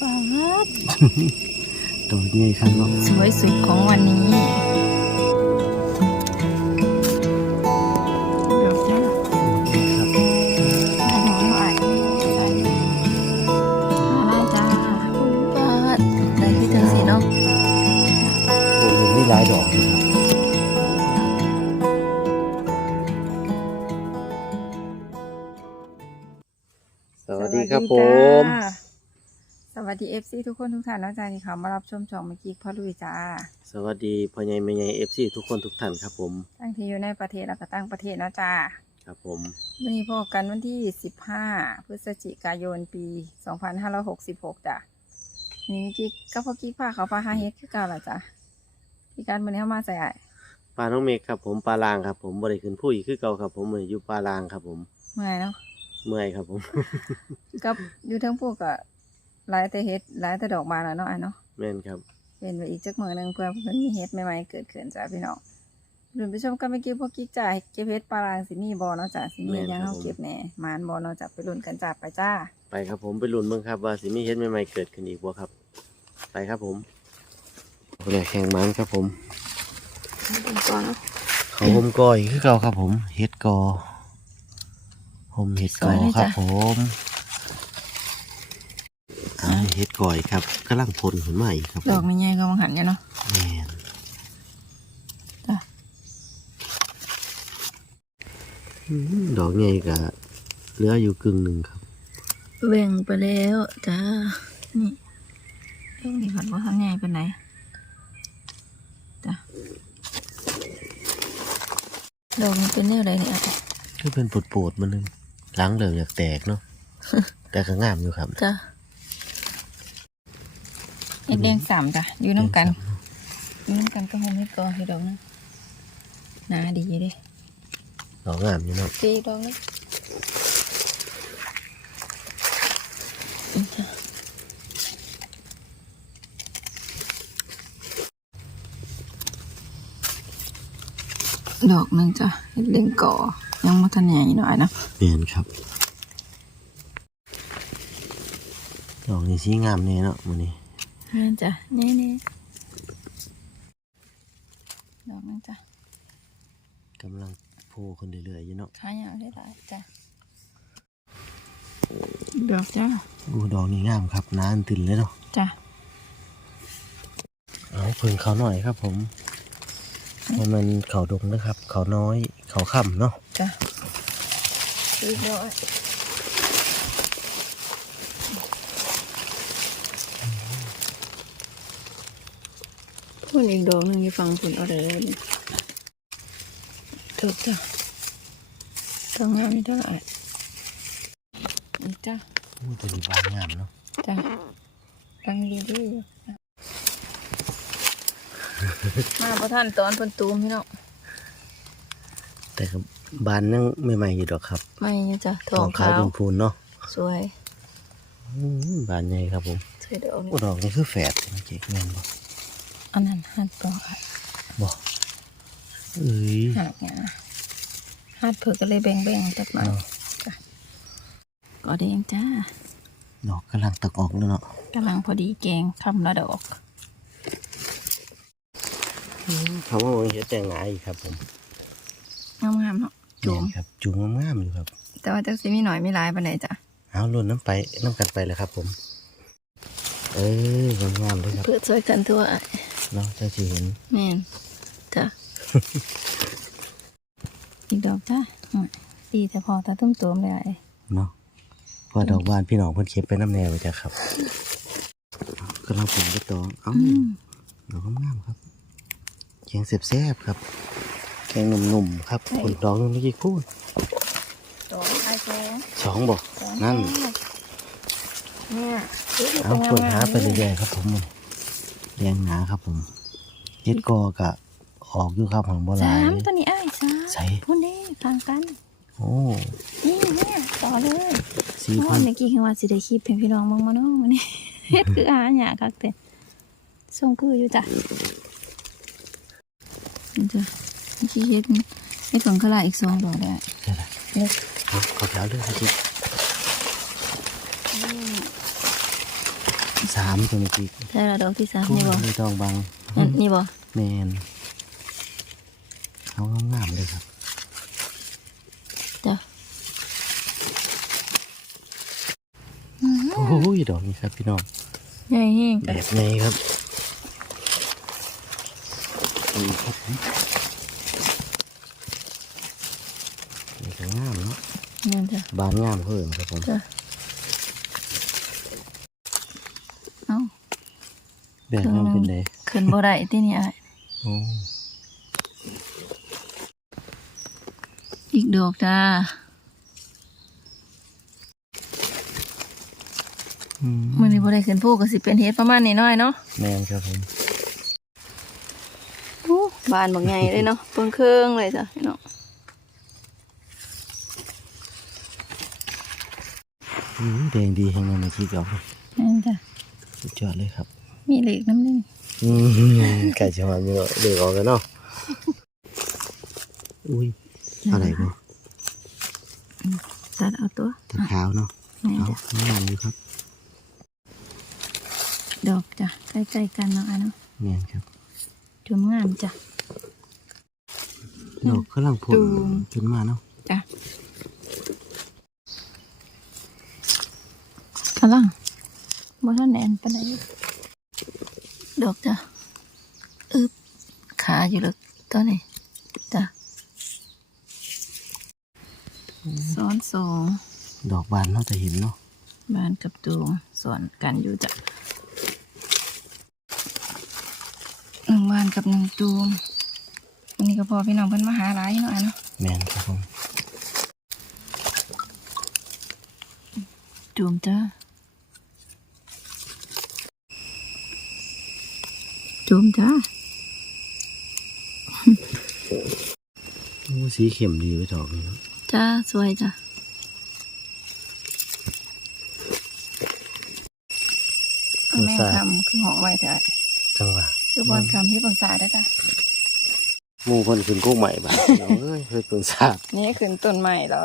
ปาดตัวใหญ่ครับเนาะสวยสุดของวันนี้ดอกจ้าครับได้หอมหน่อยได้อะไรจ้าปาดได้ที่จังสีเนาะตัวนี้มีหลายดอกอยู่ครับสวัสดีครับผมส วัสดีเอฟซีทุกคนทุกท่านแล้วจ้าที่เขามารับชมช่องเมื่อกี้พ่อลุยจ้าสวัสดีพ่อใหญ่แม่ใหญ่เอฟซีทุกคนทุกท่านครับผมตั้งที่อยู่ในประเทศแล้วก็ตั้งประเทศเนาะจ้าครับผมวันนี้พบกันวันที่ 15 พฤศจิกายนปี 2566จ้ะนี่เมื่อกี้ก็พอกี้พาเขาปลาหาเฮ็ดคือเก่าล่ะจ้ะพี่การวันนี้เขามาใส่ไอ้ปลาน้องเมฆครับผมปลาลางครับผมบริขึ้นผู้อีกคือเก่าครับ ผมเหมือนอยู่ปลาลางครับผมเมื่อยเนาะเมื่อยครับผมก็อยู่ทั้งพวกก็ หลายแต่เฮ็ดหลายแต่ดอกบานแล้วเนาะไอ้เนาะแม่นครับเป็นไปอีกจักมือหนึงเพื่อเพิ่นมีเฮ็ดใหม่ๆเกิดขึ้นจ้ะพี่น้องรุ่นผู้ชมกันเมื่อกี้พวกกิ๊กจ้าเก็บเฮ็ดปลารางสิมีบ่เนาะจ้ะสิมีหยังเฮาเก็บแหน่มานบ่เนาะจ้ะไปรุ่นกันจ้าไปจ้า ไปครับผมไปลุ้นเบิ่งครับว่าสิมีเฮ็ดใหม่ๆเกิดขึ้นอีกบ่ครับ ไปครับผมเดี๋ยวแข่งมันครับผมก่อนเนาะเขาผมกอยคือเก่าครับผมเฮ็ดกอผมเฮ็ดกอสวยเลยครับจ้ะผม อันนี้เฮ็ดกอยครับกำลังพลขึ้นมาอีกครับดอกนี่ใหญ่ก็มังหันอยู่เนาะแม่นจ้ะอืมดอกใหญ่ก็เหลืออยู่กึ่งหนึ่งครับแบ่งไปแล้วจ้านี่เรื่องนี้ก่อนว่าทางไงเป็นไหนจ้ะดอกมันเป็นเนื้ออะไรเนี่ยคือเป็นปวดๆมันนึงหล้างเริ่มอยากแตกเนาะแต่ก็งามอยู่ครับจ้ะ เอ็ดแดงสามจ้ะอยู่น้ำกันอยู่น้ำกันก็คงไม่กอให้ดอกนะหนาดีเดิดอกงามอยู่เนาะตีดอกนะนี่จ้ะดอกหนึงจ้ะเฮ็ดเล่งก่อยังมาทันใหญ่หน่อยนะเปลี่ยนครับ ดอกนี้สีงามเนี่ยเนาะมันนี้ นี่จ้ะนี่นี่ดอกหนึงจ้ะกำลังโผล่ขึ้นเรื่อยๆอยู่เนาะขายาวได้หลายจ้ะดอกจ้ะดูดอกนี้งามครับน้าอันตื่นเลยเนาะจ้ะเอาเพิ่งเขาหน่อยครับ ผมว่ามันเขาดงนะครับ เขาน้อย เขาค่ำเนาะจ้ะอีกดอก พูนอีกดอกหนึ่งอยู่ฟังคุณเอาเลยถูกจ้ะต้องงามนี่เท่าไหร่อีจ้ะอู้ตัวนี้บานงามเนาะจ้ะตั้งดีดีอยู่มาประท่านตอนเพิ่นตูมพี่น้องแต่ก็บานยังไม่ใหม่อยู่ดอกครับ ไม่อยู่จ้ะทองขาวเป็นพูนเนาะสวยอืมบานใหญ่ครับผมสวยดอกนี้อู้ดอกนี้คือแฝดเมื่อกี้แม่นบ่ อันนั้นหัดปอกอะบ่เอ้ยหักเนี่ยหัดเผือกก็เลยแบ่งๆตัดมาเนาะก็แดงจ้าดอกกำลังตะออกแล้วเนาะกำลังพอดีแกงคำละดอกเขาว่ามันเฮ็ดแต่งงายอีกครับผมงามๆเนาะจุ่มแม่นครับ จุ่มงามๆอยู่ครับ แต่ว่าจักสิมีหน่อยมีหลายปานใดจ้ะเอาลุ่นน้ำไปน้ำกันไปเลยครับผม เอ้ยงามๆเลยครับเพื่อช่วยกันทั่วอะ เนาะเจ้าสิเห็นแม่นจ้ะอีกดอกจ้าอืมดีแต่พอตาตุ้มตัวเลยเนาะเพอดอกบานพี่น้องเพิ่นเก็บไปน้ำแนวจ้ะครับกำลังผมไปตองเอ้าอืมดอกงามๆครับแกงแซ่บๆครับแกงหนุ่มๆครับคนดอกนึงเมื่อกี้พูดดอกไอ้แกงสองบอกนั่นเนี่ยเอาคนหาไปเรื่อยๆครับผมมัน แดงหนาครับผมเฮ็ดกอกะออกอยู่ครับของบ่หลาสายมตัวนี้ไอ้สามใส่พูดนี่ฟังกัน โอ้นี่เนี่ยต่อเลยสี่เพราะพัว่านเมื่อกี้คือว่าสิได้คลิปเพียงพี่น้องบ้างมาเนาะมันนี่เฮ็ดคืออาหยาคักแต่ส่งคืออยู่จ้ะนี่จ้ะเมื่อกี้เฮ็ดเฮ็ดฝังขลาอีกสองดอกได้เดี๋ยวนะเล็กเอาขอบยาวด้วยครับพี่น สามตัวเมื่อกี้ใช่ละดอกที่สามนี่บ่ไม่ต้องบังนั่นนี่บ่แมนเขางามๆเลยครับจ้ะโอ้ยดอกนี้ครับพี่น้องใหญ่แห้งแบบไหนครับนี่ครับผมนี่ก็งามเนาะนั่นจ้ะบานงามเพิ่มครับผม จ้ะเอ้า แบบงามเป็นเลยขึ้นบ่ได้ที่นี่อ้ายโอ้อีกดอกจ้าอืมมื้อนี้บ่ได้ขึ้นผู้ก็สิเป็นเฮ็ดประมาณนี้น้อยเนาะแมนครับผมโอ้บานบักใหญ่เลยเนาะเพิ่งเครื่องเลยจ้ะพี่น้องอืมแดงดีแห่งนั้นเมื่อกี้ดอกนั่นจ้ะสุดยอดเลยครับ มีเหล็กน้ำนี่อืมไก่จะมาเยอะเดือดออกกันเนาะอุ้ยอะไรเนาะตัดเอาตัวตะขาวเนาะนี่เอาจ้ะงามอยู่ครับ ดอกจ้ะใกล้ๆกันเนาะอ้ายเนาะแมนครับจุ่มงามจ้ะดอกกำลังผลตูมขึ้นมาเนาะจ้ะกำลังบ่ทันแน่นปานใดอยู่ดอกจ้ะอึบขาอยู่ลึกตัวนี้จ้ะซ้อนสองดอกบานเนาะจะเห็นเนาะบ้านกับตูมสวนกันอยู่จ้ะหนึ่งบ้านกับหนึ่งตูมวันนี้ก็พอพี่น้องเพิ่นมาหาหลายเนาะอะเนาะแมนครับผมตูมจ้า ตูมจ้าโอ้สีเข้มดีไปดอกนี้เนาะจ้า สวยจ้ะแม่งคำคือหองไว้เถอะจังหวะคือบอลคำที่ปรึกษาได้อจ้ะหมูคนขึ้นกุ้งใหม่บ้างเอ้ยเพื่อเปิดทราบนี่ขึ้นต้นใหม่เหรอ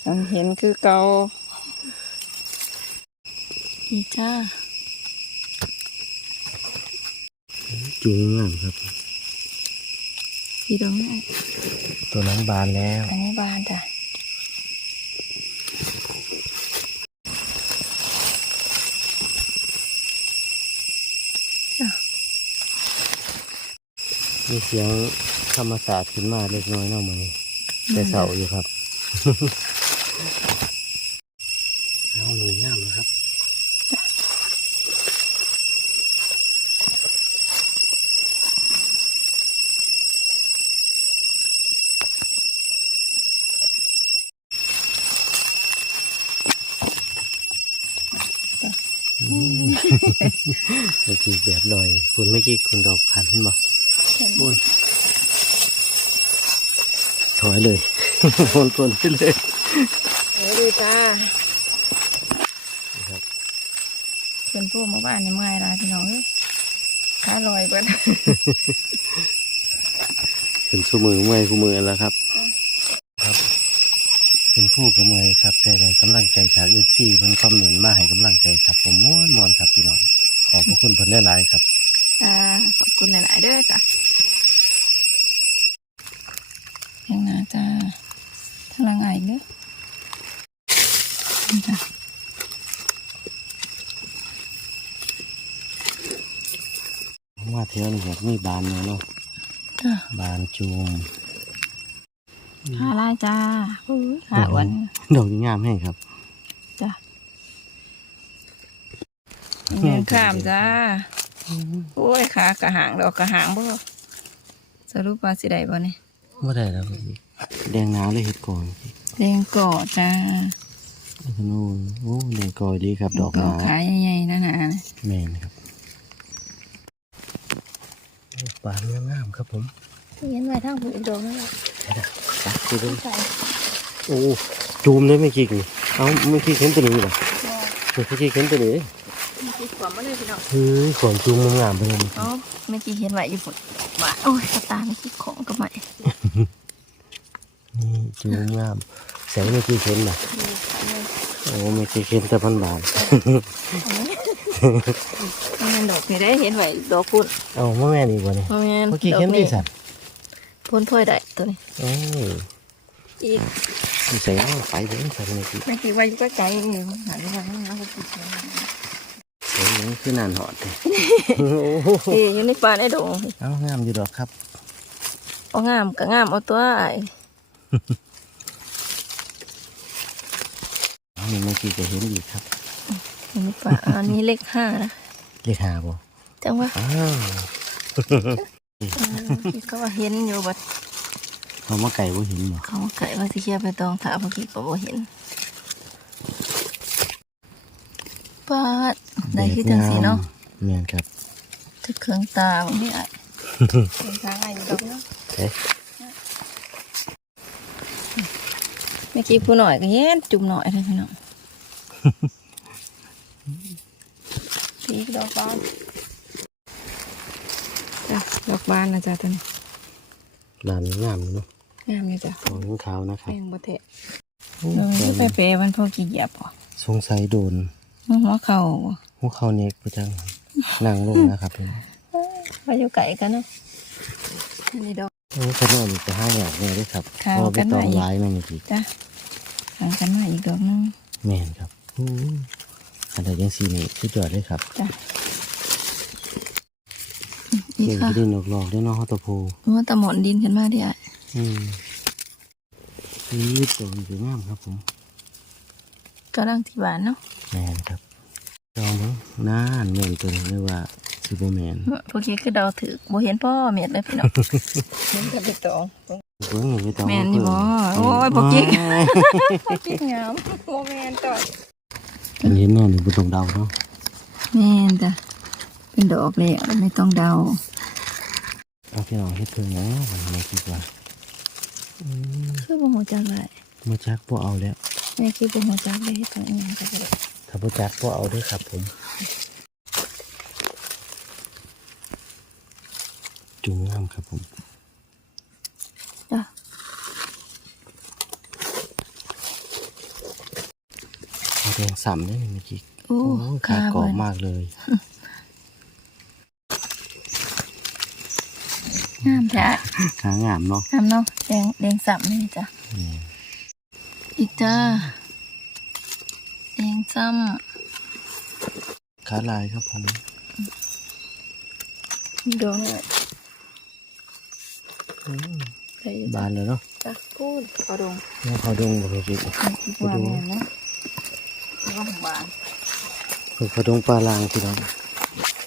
ฉันเห็นคือเกาดีจ้า จูงงามครับสีดองได้ตัวนั้นบานแล้วอันนี้บานจ้ะมีเสียงธรรมศาสตร์ขึ้นมาเล็กน้อยเนาะมันแต่เสาอยู่ครับ เอามันงามนะครับ เมื่อกี้แบบลอยคุณเมื่อกี้คุณดอกพันบ่บุญถอยเลยวนตัวไปเลยเออดูจ้านะครับเป็นพวกมาบ้านเนี่ยเมื่อยละพี่น้องเอ้ยขาลอยเบิดขึ้นสู้มือเมื่อยคู่มือแล้วครับครับ ขึ้นผู้กับเมื่อยครับ แต่ได้กำลังใจจากเอฟซีเพิ่นคอมเมนต์มาให้กำลังใจครับผมม่วนม่วนครับพี่น้องขอบพระคุณเพิ่นหลายๆครับจ้าขอบคุณหลายๆเด้อจ้ะเพียงหนาจ้าทางหลังไงเด้อนี่จ้ะว่าเที่ยวนี่อยากมีบานเนาะเนาะจ้าบานจูม หาลายจ้าอุ้ยหาวัน ดอกนี้งามแห้งครับจ้ะเงินข้ามจ้าโอ้ยขากระหางดอกกระหางบ่สรุปว่าสิได้บ่เนี่ยว่าได้แล้วแดงหนาวเลยเห็ดก่อนแดงก่อจ้าขนูนโอ้แดงกอยดีครับ ดอกหก่อนาขายใหญ่ๆนะนะแมนครับบานงามๆครับผมเห็นไว้ทางผู้อีกดอกนึง ตักดูดิใส่โอ้จูมเลยไม่กี่นี่เอาไม่กี่เข็นตัวนี้เหรอไม่กี่เข็นตัวนี้มีกี่ขวบมาเลยพี่น้องเฮ้ยของจูมงามๆไปเลยอ๋อเมื่อกี้เห็นไว้อยู่ฝนว่าโอ้ยสตาร์ไม่คิดของกับใหม่นี่จูมงามแสงไม่กี่เข็นนะดูขายเลยโอ้ไม่กี่เข็นแต่พันบาทอันนี้มันเป็นดอกนี่ได้เห็นไหวดอกพุ่นเอามาแม่นอีกบ่นี่มันเป็นเมื่อกี้เข้มที่สัตว์ พุ่นพ่อยได้ตัวนี้โอ้ยอีกมีใส่เอาไปเบิ่งสัตว์เมื่อกี้ไม่คิดว่าอยู่ใกล้ๆนี่มันหันไปทางนั้นแล้วก็ติดเลยเสียงนี้คือนานหอดเลยโอ้โหเอ้ยอยู่ในป่าในดงเอางามอยู่ดอกครับเอางามก็งามเอาตัวไอ้อันนี้เมื่อกี้ก็เห็นอีกครับอยู่ในป่าอันนี้เลขห้านะเลขหาบ่จังว่าอ้าว ก็ว่าเห็นอยู่บัดเขามาไก่บ่เห็นบ่เขาไก่ว่าสิเคียไปตองถามเมื่อกี้ก็บ่เห็นปาดได้คือจังสีเนาะแม่นครับถึกเครื่องตาบางทีไอ้เครื่องตาไอ้อยู่ดอกเนาะเมื่อกี้ผู้หน่อยก็เห็นจุ่มหน่อยเลยพี่น้องพีกดอกบาน จ้ะดอกบานนะจ๊ะตัวนี้ลานงามอยู่เนาะงามอยู่จ้ะของขาวนะครับแมงบ่เทะเรื่องที่ไปเปย์มันพอกี่เหยียบอะสงสัยโดนมันหัวเข่าบ่หัวเขาเน็กไปจังนั่งลงนะครับพี่น้องว่าอยู่ไก่กันเนาะอันนี้ดอกโอ้ขนมจะห้าอย่างเนี่ยด้วยครับค่ะพอไปกันตมาองอีกร้ายเนาะเมื่อกี้จ้ะหางกันมาอีกดอกหนึงแม่นครับอู้อันใดยังสีนี่สุดยอดเลยครับจ้ะ อีกเก่งค่ะที่ดินหลอกๆด้วยเนาะฮอตโพว่าตะหมอนดินขึ้นมาดิอะอืมนี่ตัวนี้สวยงามครับผมกำลังที่บ้านเนาะแมนครับจองมั้งน่านแมนตัวนี้เรียกว่าซูเปอร์แมนพวกนี้คือดาวถือบ่เห็นพ่อเมียดเลยพี่น้องเห็นกันไปตองเบิ้งไม่ต้องแม่นนี่บ่โอ้ยบ่กิ๊กกิ๊กงามโมแมนต่อยอันนี้แน่นี่บุตรงเดาเนาะแม่นจ้ะเป็นดอกเลยไม่ต้องเดา เอาพี่น้องเฮ็ดเพิ่งนะมันไม่คิดว่าอืมคือบ่หัวจักเลยมาจักพวเอาแล้วแม่คิดบ่หัวจักเลยตัวนี้ก็ได้ถ้าบ่จักพวเอาด้วยครับผมจุงงามครับผมจ้ะเอาแดงสัมได้ไหมเมื่อกี้โอ้โอ้ขากรอบมากเลย งามจ้ะขางามเนาะงามเนาะแดงแดงสับนี่จ้ะนี่อีกจ้าแดงซ้ขาลายครับผมำดวงเนี่ยอืมใส่อยู่บานเลยเนาะจ้ะพูดพอดงแล้วเขาดงบ่เมื่อกี้คิดว่าแม่นนะคิดว่าของบานเพิ่นเขาดงปลาลางพี่น้อง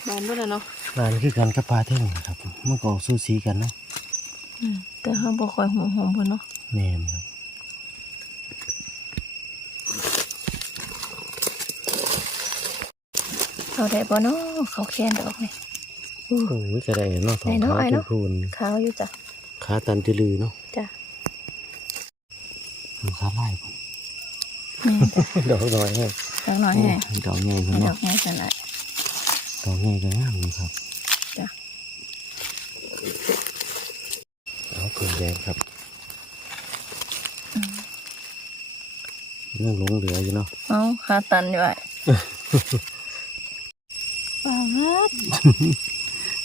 บานบ่แล้วเนาะ ลานคือกันกับปลาเท่งนะครับมันก็ออกสู้สีกันเนาะอืมแต่เขาบ่ค่อยหอมหอมเพิ่นเนาะแม่นครับเขาได้บ่เนาะเขาแค้นดอกนี่โอ้ยก็ได้เนาะทองได้เนาะขาวไอ้จุเนาะพูนขาวอยู่จ้ะขาตันจะลือเนาะจ้ะมันขาลายพุ่นแม่นจ้ะดอกน้อยแห้งดอกน้อยแห้งโดอกใหญ่พุ่นดอเนาะกง่ายขนาด ดอกใหญ่ก็งามอยู่ครับจ้ะเอาเกลือแดงครับเรื่องหลงเหลืออยู่เนาะเอ้าขาตันอยู่อะปาด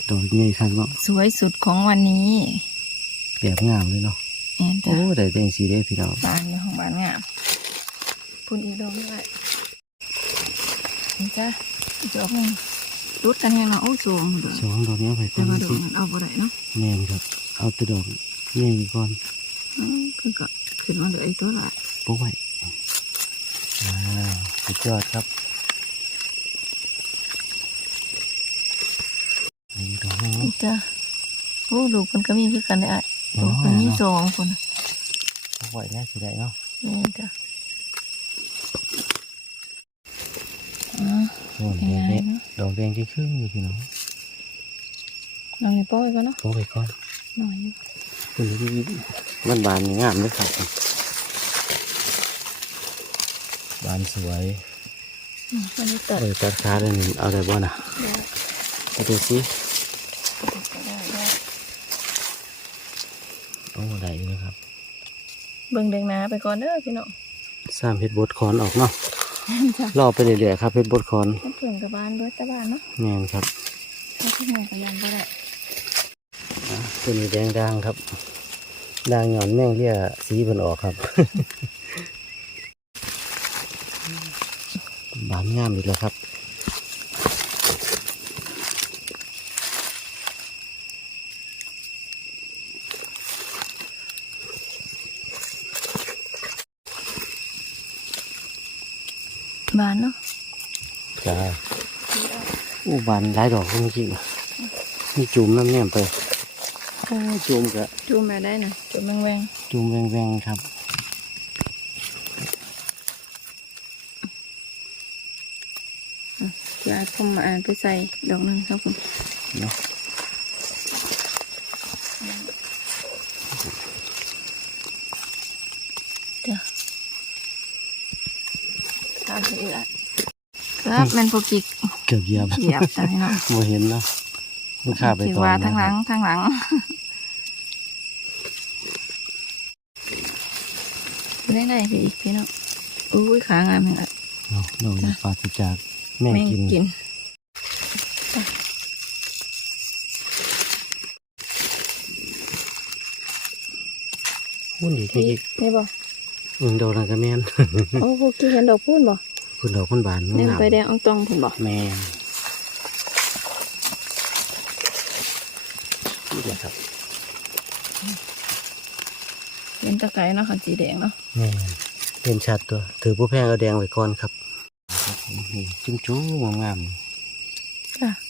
ดอกใหญ่ครับเนาะสวยสุดของวันนี้แบบงามเลยเนาะแม่นโอ้จ้ะได้แต่งสีได้พี่น้องบานอยู่ของบ้านงามพุ่นอีกดอกนี่แหละนี่จ้ะอีกดอกหนึง รุดกันยังเนาะโอ้สูงดอกสองดอกนี้ไปก่แต่อนว่าดอกพี่มันเอาบ่ได้เนาะแม่นครับ เอาแต่ดอกใหญ่ก่อนอืมคือก็ขึ้นมาเหลืออีกตัวละปุ๊บไว้อ่าสุดยอดครับนี่ดอกนึงนี่จ้ะโอ้ลูกมันก็มีคือกันได้อะอ๋อลูกมันมีสองคนปุ๊บไว้แน่สิได้เนาะนี่จ้ะอ๋อ โอ้ยเป็นแดไงงๆเนาะ ดอกแดงที่ครึ่งอยู่พี่น้องลองในโป้ยก็เนาะปุ๊บไว้ก่อนหน่อยอยู่มันบานงามเลยครับบานสวยอืมวันนี้ตัดเปิดตัดขาได้หนึ่งเอาได้บ่นะได้มาดูสิได้ได้โอ้ได้อยู่นะครับ เบิ่งเด้งหนาไปก่อนเด้อพี่น้องสร้างเพชรบดคอนออกเนาะจ้ะ รอไปเรื่อยๆครับเพชรบดคอนเพิ่นกับบ้านเบิดแต่บ้านเนาะแม่นครับถ้าที่ไหนก็ยังบ่ได้อะตัวนี้แดงด่างครับด่างหย่อนแม่งเรียสีเพิ่นออกครับบานงามอีกแล้วครับบ้านเนาะ จ้าอู้ บานหลายดอกจริงๆมีจุ่มน้ำเนี่ยไปโอ้จุ่มกะจูมมาได้น่ะจูมแวงจุ่มแวงๆครับๆยาผมมาอ่านไปใส่ดอกหนึงครับผมเนาะจ้ะตามไปอีกละครับแม่นพวกกิก เกือบเหยียบเหยียบได้เนาะบ่เห็นเนาะลูกค้าไปคิดตอนว่านะทั้งหคลัรับงทั้งหลังได้ได้ไปอีกพี่เนาะอุ้ยขางามเหมือนกันเนาะเราปราศจากแม่งแม่งกินกินหุ้นอีกมีอีกนี่บ่อืมดอกนันก็แม่นโอ้พวกกินกันดอกพูนบ่ คุณดอกคุณบานเล่นงามไปแดงอองตองพุ่นบ่แม่นนี่แหละครับเล่นตะไคร้เนาะขันสีแดงเนาะแม่นเป็นชัดตัว ถือผู้แพงเอาแดงไว้ก่อนครับครับผมนี่จุ้มจู้งามจ้ะๆ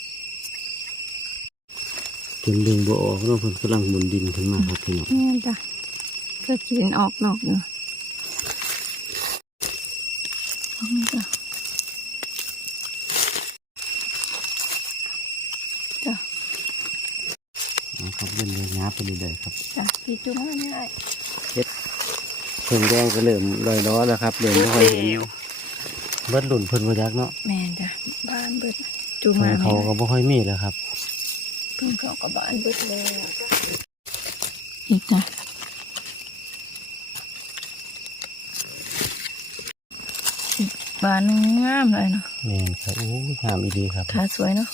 เต็มดึงบัวออกแล้วเพิ่นกำลังหมุนดินขึ้นมาครับพี่น้องนี่จ้ะก็กินออกนอกอยู่ออกนี่จ้ะจ้ะ เอาครับเล่นเลยงาไปเรื่อยๆครับ จ้ะพี่จุ๊บมาได้เพิ่งแดงก็เริ่มลอยล้อแล้วครับเริ่มไม่ค่อยเห็นเบิดหลุ่นเพิ่นบ่ยักเนาะแม่นจ้ะบ้านเบิดจุ๊บเพิ่มานเขาแม่ก็บ่ค่อยมีแล้วครับ เพิ่งเขาก็บ้านเบิดเลยอีกจ้ะอีกบ้านหนึงงามเลยเนาะแม่นครับโอ้ยงามอีดีครับขาสวยเนาะ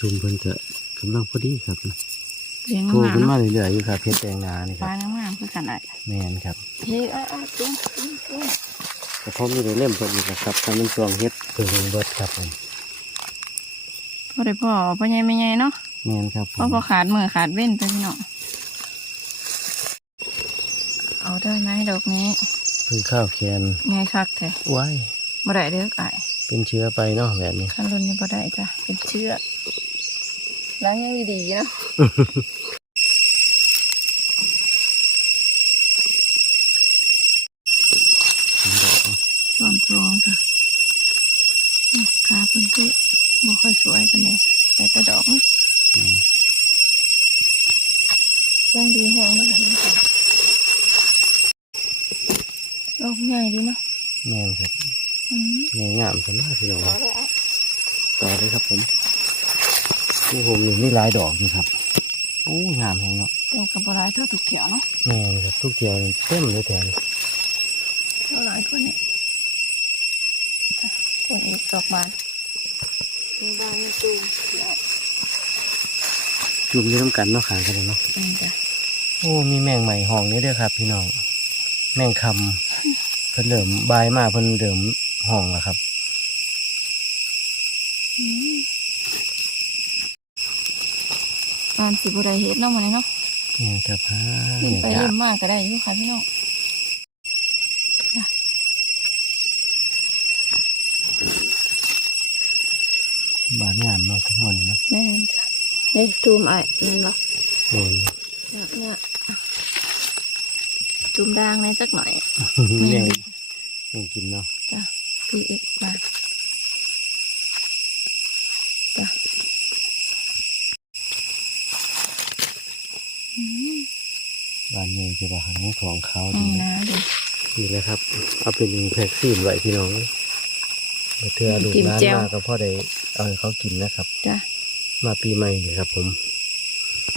ชุมเพิ่นก็กำลังพอดีครับเลี้ยงโผล่งามขึ้นมาเนาะเรื่อยๆอยู่ครับเพชรแดงนานี่ครับบ้านงามๆคือกันได้แม่นครับเฮ้ยอะอะจุ๊บจุ๊บจุ๊บแต่พอมีได้เล่มเพิ่นอีกแล้วครับทำเป็นช่วงเฮ็ดเพิ่งเบิดครับผมพอได้พ่อพ่อใหญ่ไม่ใหญ่เนาะแม่นครับผพ่อมพอขาดมือขาดเว้นไปพี่น้องเอาได้ไหมดอกนี้เพิ่งข้าวแคนง่ายคักแท้ว้ายบ่ได้เด้อไก่เป็นเชื้อไปเนาะแบบนี้ ขั้นรุ่นนี้บ่ได้จ้ะเป็นเชื้อ ล้างยังดีๆเนาะเป็นดอกส่วนรองจ้ะนี่ขาเพิ่นคือบ่ค่อยสวยปานใดแต่แต่ดอกเนาะอืมยังดีแฮงนะคะนี่ค่ะดอกใหญ่ดีเนาะแม่นครับอืมงามงามสำหรับพี่น้องพอแล้วต่อเลยครับผม ผู้ผมนี่มีหลายดอกอยู่ครับโอ้ยงามแฮงเนาะแต่กับบหลายเท่าถูกเถียวเนาะแม่นครับทุกเที่ยวนี่เต็มเลยแถวนี้เท่าหลายคนเนี่ยจ้ะคนอีกดอกบานมีบานมีตูมเขียวจุ่มอยู่น้ำกันเนาะขางกันเลยเนาะอืมจ้ะโอ้มีแมงใหม่ห้องนี้ด้วยครับ พี่น้องแมงคำเพิ่นเริ่มบายมาเพิ่นเริ่มห้องแล้วครับ อืม บานสิบได้เห็ดเนาะมันนี้เนาะนี่ครับฮะเล่นเนี่ยไปจ้ะเล่นมากก็ได้อยู่ค่ะพี่น้องจ้ะบานงามเนาะทั้งหมดเนาะแม่นจ้ะนี่จูมไอ้นั่นเหรอนี่เนี่ยเนี่ยจูมด่างในจักหน่อยแมแม่งนแมงกินเนาะจ้ะพี่เอกบานจ้ะอืม บานนี้จะว่าหางของเขานี่ดีนะนะดินี่แหละครับ เอาเป็นแพ็กซีนไว้พี่น้องเมื่อเธอลูกร้านมาก็พ่อได้เอาให้เขากินนะครับ จ้ะ มาปีใหม่นี่ครับ ผม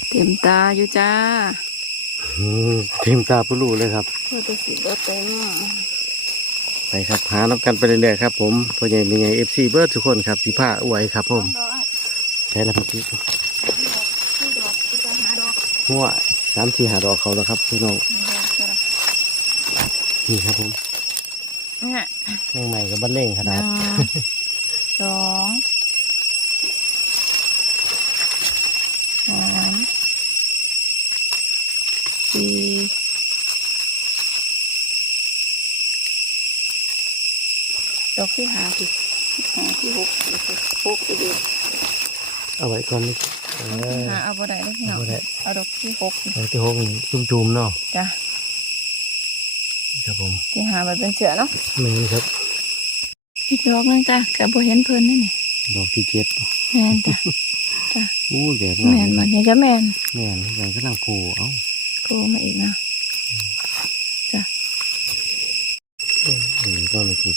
เต็มตาอยู่จ้าอืมเต็มตาผู้รู้เลยครับเพื่อจะสิบเต็มไปครับหาน้ำกันไปเรื่อยๆครับ ผมพ่อใหญ่มีใหญ่เอฟซีเบิร์ดทุกคนครับสีผ้าอวยครับ ผมดอกใช้แล้วเมื่อกี้ดอกที่ดอกที่จะหาดอกหัว สามสี่หาดอกเขาแล้วครับพี่น้องดอกเท่าไหร่นี่ครับผมเนี่ยยังใหม่กับบ้านเล่งขหนานึ่ดงสองสามสี่ดอกที่หาที่หาที่หกหกสิบเอ็ด เอาไว้ก่อนนี่เออ หาเอาบ่ได้เลยพี่น้องเอาบ่ได้ เอาดอกที่หกนี่เอาที่หกนี่จุ่มๆเนาะจ้ะครับผมที่หามันเป็นเสือเนาะแมนครับ อีกดอกหนึงจ้ะกับบ่เห็นเพิ่นนี่นี่ดอกที่เจ็ดแม่นจ้ะ อู้แดดแม่นมันนี่ก็แม่นแม่นแม่นก็นั่งโผล่เอ้าโผล่มาอีกนะเออนี่ก็เลยคิด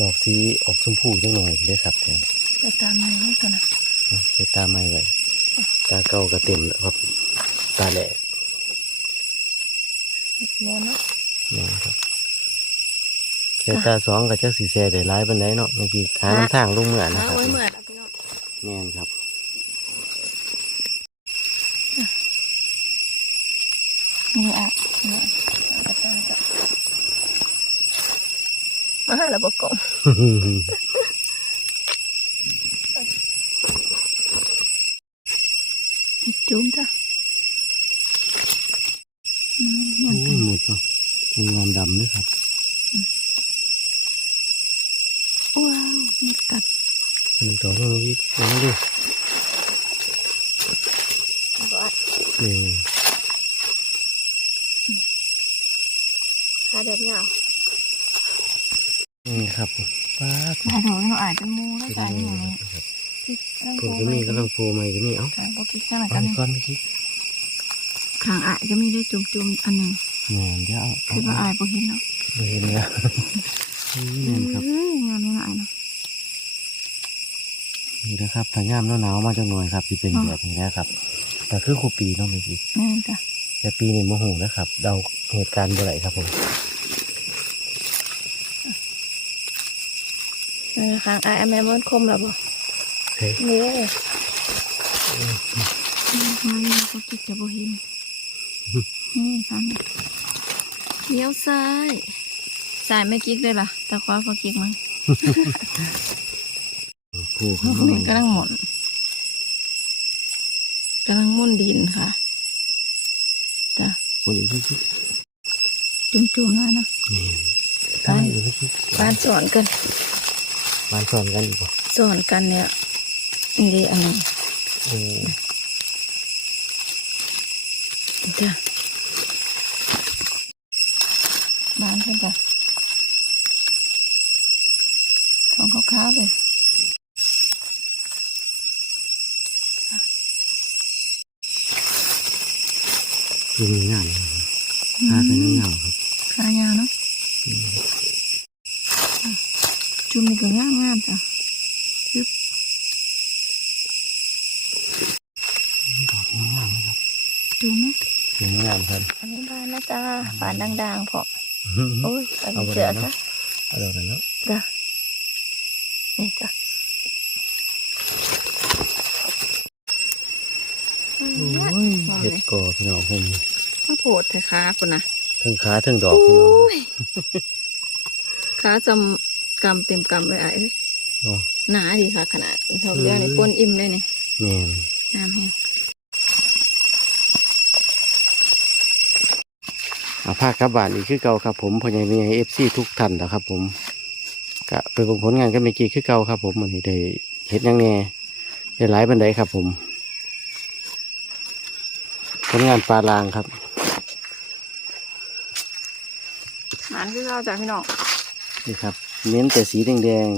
ดอกสีออกชมพูจังหน่อยได้ครับแทน จะตามมาให้ก่อนนะ เนาะใช้ตาไม่ไหวตาเก่าก็เต็มแล้วครับ ตาแหลกโน่นเนาะนี่ครับใช้ตาสองกับเจ้าสีแซ่ได้ร้ายปันไดเนาะเมื่อกี้หาน้ำทางลงเหมือนนะเอาครับไว้เหมือนอะพี่น้องแม่นครับนี่อะนี่อะเอากระตาจ้ะมาหาระบบกบ จุ้มจ้ะอืมโอ้ยังยหมดเนาะมันงามดำด้วยครับว้าวหมดกัดมันต่อเมื่อกี้ลองดูบ่อัดนี่ขาเด็ดยาวนี่ครับป้าดขาโถเราอาจจะมูแล้วเป็นใจอย่างไงนี้ครับที่นั่ง ผมก็มีกำลังโผล่ใหม่ก็มีเอ้าค่ะพวกกิ๊กข้างหลังเอากันไปนี่ก่อนเมื่อกี้ขางอะจะมีได้จุ่มๆอันหนึ่งแม่นเดี๋ยวเอาเอาคือว่าเอาอายบ่เห็นเนาะไม่เห็นแล้วนี่แม่นครับ เอ้ยงานไม่หน่อยเนาะ นี่นะครับถ้าย่ามหนาวๆมาจังหน่อยครับที่เป็นอ๋อ แบบนี้นะครับ แต่คือครูปีเนาะเมื่อกี้แม่นจ้ะแต่ปีนี้โมโหนะครับ เดาเหตุการณ์บ่ไรครับผมเออขางอะแม่มันคมแล้วบ่ เฮ้ยนี่เลยมาอยู่ก็กิ๊กจะบ่เห็นนี่ฟังเลี้ยวซ้ายซ้ายไม่กิ๊กเลยล่ะแต่ขวาก็กิ๊กมั้งผู้ข้างนนี่อกกำลังหมุนกำลังหมุนดินค่ะจ้ะคนอีกที่จุ่มๆหน่อยเนาะนี่ทำไมอีกที่บ้านสอนกันบ้านสอนกันอีกบ่สอนกันเนี่ย อันนี้อันนี้โอ้จ้ะบ้านเพื่อนจ้ะทองขาวๆเล สวยงามครับ อันนี้บ้านนะจ้าบ้านดังๆพอโอ้ยอันเอานี้ไปเสือเลยเนาะจ้ะเอาดอกกันเนาะจ้ะนี่จ้ะอืโอ้มยเห็ดก่อพี่น้องผมมาโผดเถอะขาคุณนะทั้งขาทั้งดอกพี่น้องยขาจำกำเต็มกำเลยไอ้เอ้ยเนาะหนาดีค่ะ ขนาดเท่าเรือในอืมก้นอิ่มเลยนี่แม่นน้ำแห้ง อาภาคกลับบ้านอีกคือเก่าครับผมพ่อใหญ่แม่ใหญ่เอฟซีทุกท่านนะครับ ผมก็ไปเบิ่งผลงานกันเมื่อกี้คือเก่าครับ ผมวันนี้ได้เฮ็ดหยังแน่ได้หลายบันไดครับ ผม ผลงานปลาลางครับหมันคือเราจ้ะพี่น้องนี่ครับ เน้นแต่สีแดง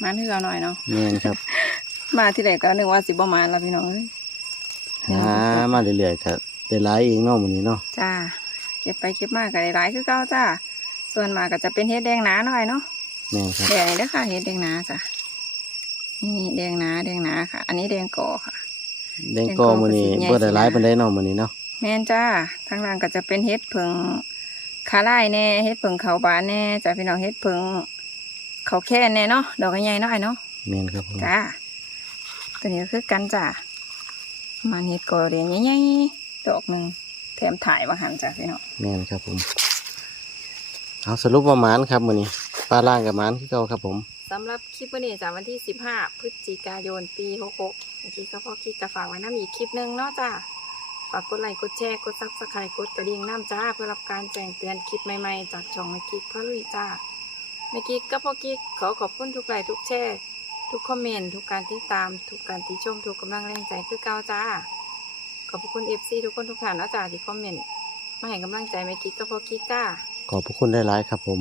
หมันคือเราหน่อยเนาะๆแม่นครับ มาที่ไหนก็นึกว่าสิบ่หมานแล้วพี่น้องเอ้ยหามาเรื่อยๆก็ได้หลายเองเนาะวันนี้เนาะจ้า เก็บไปเก็บมาก็ได้หลายคือเก่าจ้า ส่วนมากก็จะเป็นเฮ็ดแดงหนาหน่อยเนาะแม่นครับแดงนี่เด้อค่ะเฮ็ดแดงหนาจ้ะนี่แดงหนาแดงหนาค่ะ อันนี้แดงก่อค่ะ แดงกอมื้อนี้แดงกอบ่ได้หลายสีหน้าปานใดเนาะมื้อนี้เนาะแแม่นจ้าทางล่างก็จะเป็นเฮ็ดเพิงขาไล่แน่เฮ็ดเพิงเขาบานแน่จ้าพี่น้องเฮ็ดเพิงเขาแค่แน่เนาะดอกใหญ่ๆเนาะไอ้เนาะแม่นครับผมจ้าตัวนี้ก็คือกันจ้ามันเฮ็ดกอเรียนใหญ่ๆดอกหนึ่ง แถมถ่ายมาหันจ้าพี่น้องแม่นครับผม เอาสรุปว่าหมานครับมื้อนี้ปลาล่างกับหมานคือเก่าครับผมสำหรับคลิปวันนี้จากวันที่ 15 พฤศจิกายน ปี66เมื่อกี้ก็พอคิดกระฝากไว้น้ำอีกคลิปหนึงเนาะจ้าฝากกดไลค์กดแชร์กดซับสไครต์กดกระดิ่งน้ำจ้า เพื่อรับการแจ้งเตือนคลิปใหม่ๆ จากช่องแม่กิ๊กพะลุยจ้าแม่กิ๊กก็พอกิ๊กขอขอบคุณทุกไลค์ทุกแชร์ทุกคอมเมนต์ทุกการติดตาม ทุกการติชมทุกกำลังแรงใจคือเก่าจ้า ขอบพระคุณเอฟซีทุกคนทุกท่านนะจ้าที่คอมเมนต์มาให้กำลังใจแม่กิ๊กก็พอกิ๊กจ้าขอบพระคุณได้หลายๆครับผม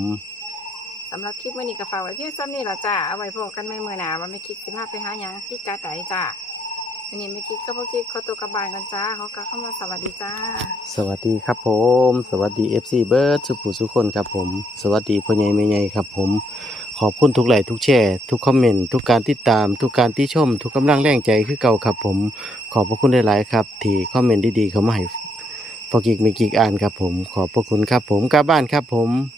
สำหรับคลิปมื่อนี้ก็ฝากไว้เพียงซ้ำนี่ละจ้าเอาไว้พบกันไม่เมื่อหนาว่าไม่คิดสิพาไปหาหยังพี่กาไก่จ้าวันนี้ไม่คิดก็พอคิดขอตัวกลับบ้านกันจ้าเขาก็เข้ามาสวัสดีจ้า สวัสดีครับผม สวัสดี FC เบิร์ดสุภูสุคนครับผม สวัสดีพ่อใหญ่แม่ใหญ่ครับผม ขอบคุณทุกไลค์ทุกแชร์ทุกคอมเมนต์ทุกการติดตาม ทุกการที่ชม ทุกกำลังแรงใจคือเก่าครับผม ขอบพระคุณหลายๆครับ ที่คอมเมนต์ดีๆเข้ามาให้พอกิกมีกิกอ่านครับผม ขอบพระคุณครับผมกลับบ้านครับผม